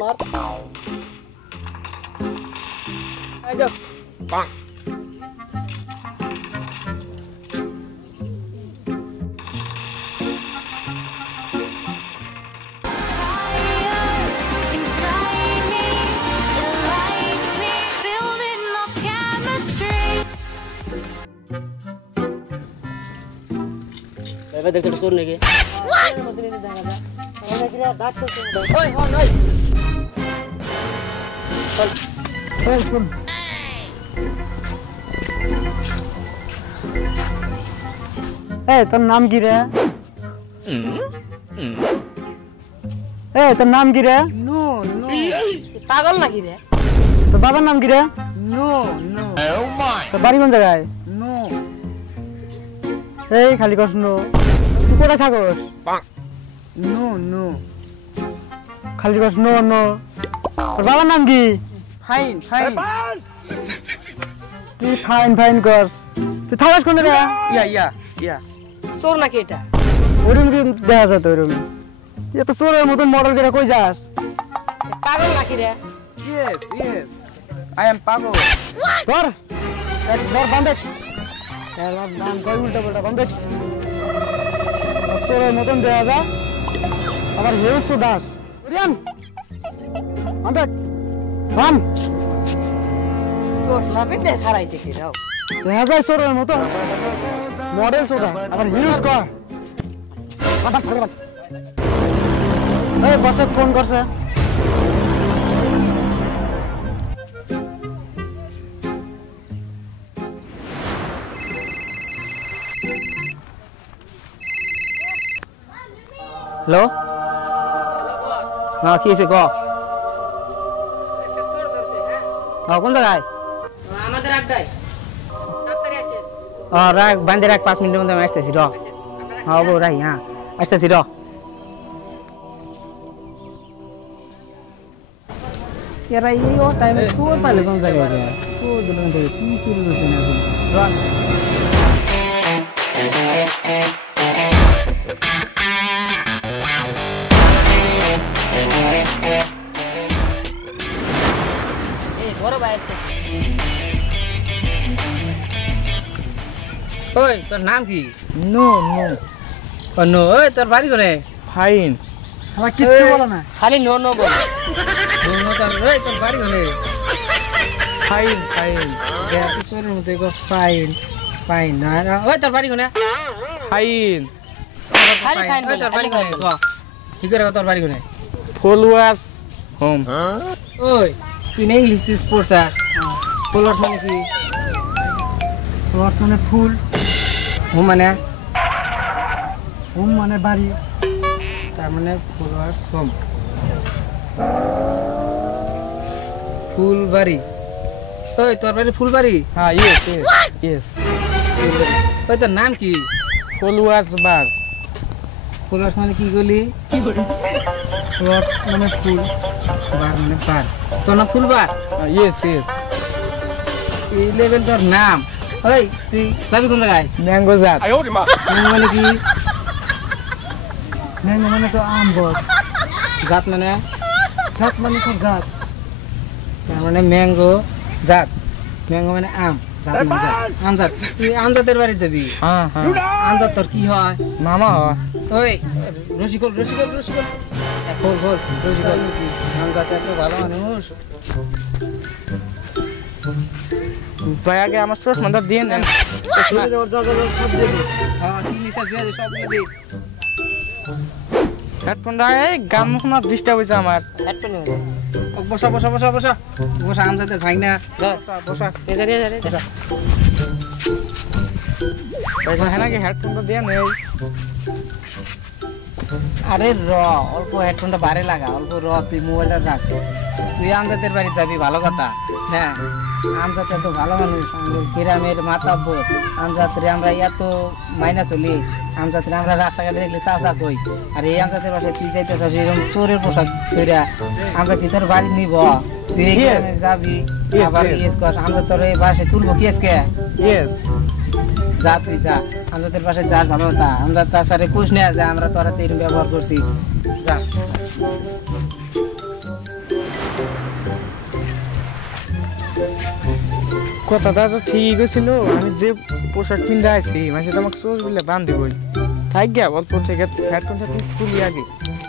মার আই যাও পাক এবার দেখতে শুন নাকি ওই হন ওই চল শুন এই তোর নাম কি রে এই তোর নাম কি রে নো নো পাগল নাকি রে তোর বাবার নাম কি রে নো নো তোর বাড়ি কোন জায়গায় নো এই খালি কস নো তুই কোথায় থাকস নো নো খালি কস নো নো তোর বাবার নাম কি ফাইন ফাইন তুই ফাইন ফাইন কস তুই থাকস কোন রে ইয়া ইয়া ইয়া চোর নাকি এটা ওরম কি দেখা যায় তো ওরম এত চোরের মতন মডেল করে কই যাস পাগল নাকি রে ইয়েস ইয়েস আই এম পাগল ধর ধর বান্ধে নাম কই উল্টা পাল্টা বান্ধে চোরের মতন দেখা যায় আবার হেউস তো দাস ওরিয়ান বান্ধে বান চোর না পেতে ছাড়াইতে কি দাও দেখা যায় চোরের মতন মডেল চোরা আবার হিউজ কর বাটা ফেলে বাট এই বসে ফোন করছে হ্যালো হ্যাঁ কি হয়েছে ক হ্যাঁ কোন জায়গায় আমাদের আড্ডায় তাড়াতাড়ি আসেন রাখ বান্ধে রাখ 5 মিনিটের মধ্যে আমি আসতেছি র হ্যাঁ বউ রাই হ্যাঁ আসতেছি র এরা এই ও টাইমে চোর পাইলে কোন জায়গায় রে চোর দিলেন থেকে কি করে দিতে না র এই বড় ভাই আসছে ওই তোর নাম কি নো নো ও নো ওই তোর বাড়ি কোনে ফাইন আমার কিচ্ছু বলো না খালি নো নো বল নো তোর ওই তোর বাড়ি কোনে ফাইন ফাইন দেখ চোরের মধ্যে গো ফাইন ফাইন না ওই তোর বাড়ি কোনে ফাইন খালি ফাইন ওই তোর বাড়ি কোনে ক কি করে তোর বাড়ি কোনে ফলোয়ার্স হোম ওই তুই না ইংলিশ স্পোর্টস আর ফলোয়ার্স মানে কি ফলোয়ার্স মানে ফুল হোম মানে হোম মানে বাড়ি তার মানে ফলোয়ার্স হোম ফুলবাড়ি ওই তোর বাড়ি ফুলবাড়ি হ্যাঁ ইয়েস ইয়েস ওই তোর নাম কি ফলোয়ার্স বার ফলোয়ার্স মানে কি গলি ফলোয়ার্স মানে ফুল বার মানে বার তোর নাম ফুলবার ইয়েস ইয়েস এই লেভেল তোর নাম ওই তুই যাবি কোন জায়গায় ম্যাঙ্গো জাত নাম মানে কি ম্যাঙ্গো মানে তো আম বস জাত মানে জাত মানে সব জাত তার মানে ম্যাঙ্গো জাত ম্যাঙ্গো মানে আম জাত মানে জাত আমজাত তুই আমজাতের বাড়ি যাবি হ্যাঁ হ্যাঁ আমজাত তোর কি হয় মামা হয় ওই রসিকল রসিকল রসিকল খোল খোল রসিকল আমজাত এত ভালো মানুষ ভাইয়াকে আমার চশমাটা দিয়ে নেন হ্যাঁ কি নিশা দিয়ে সব নিয়ে দে হেডফোনটা এই গান শোনার ডিস্টার্ব হয়েছে আমার হেডফোন নিয়ে বসা বসা বসা বসা বসা আমজাতের ভাই না বসা বসা হ্যাঁ নাকি হেডফোনটা দিয়ে নেই আরে র অল্প হেডফোনটা বাড়ে লাগা অল্প র তুই মোবাইলটা রাখ তুই আমজাতের বাড়ি যাবি ভালো কথা হ্যাঁ আমজাত এত ভালো মানুষ আমাদের গ্রামের মাতাব্বর আমজাতরে আমরা এত মাইনা চলি আমজাতরে আমরা রাস্তাঘাটে দেখলে চাচা কই আর এই আমজাতের বাসায় তুই যাইতেছিস এরকম চোরের পোশাক তৈরা আমরা কি তোর বাড়ি নিব তুই এই গ্রামে যাবি আবার ইয়েস কর আমজাত তোর এই বাসায় তুলবো কি আজকে ইয়েস যা তুই যা আমজাতের বাসায় যাস ভালো কথা আমজাত চাচারে কুছ নেয়া যায় আমরা তোরা তো এরকম ব্যবহার করছি যা কথাটা তো ঠিক ছিল, আমি যে পোশাক কিনতে আইছি মাসে তো আমাকে চোর বলে বান্ধিবই। থাক গিয়া অল্প থেকে হেডফোন টেডফোন খুলি আগে,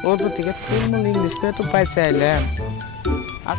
অল্প থেকে ফুল ইংলিশ করে তো পাইছে আইলাম। আর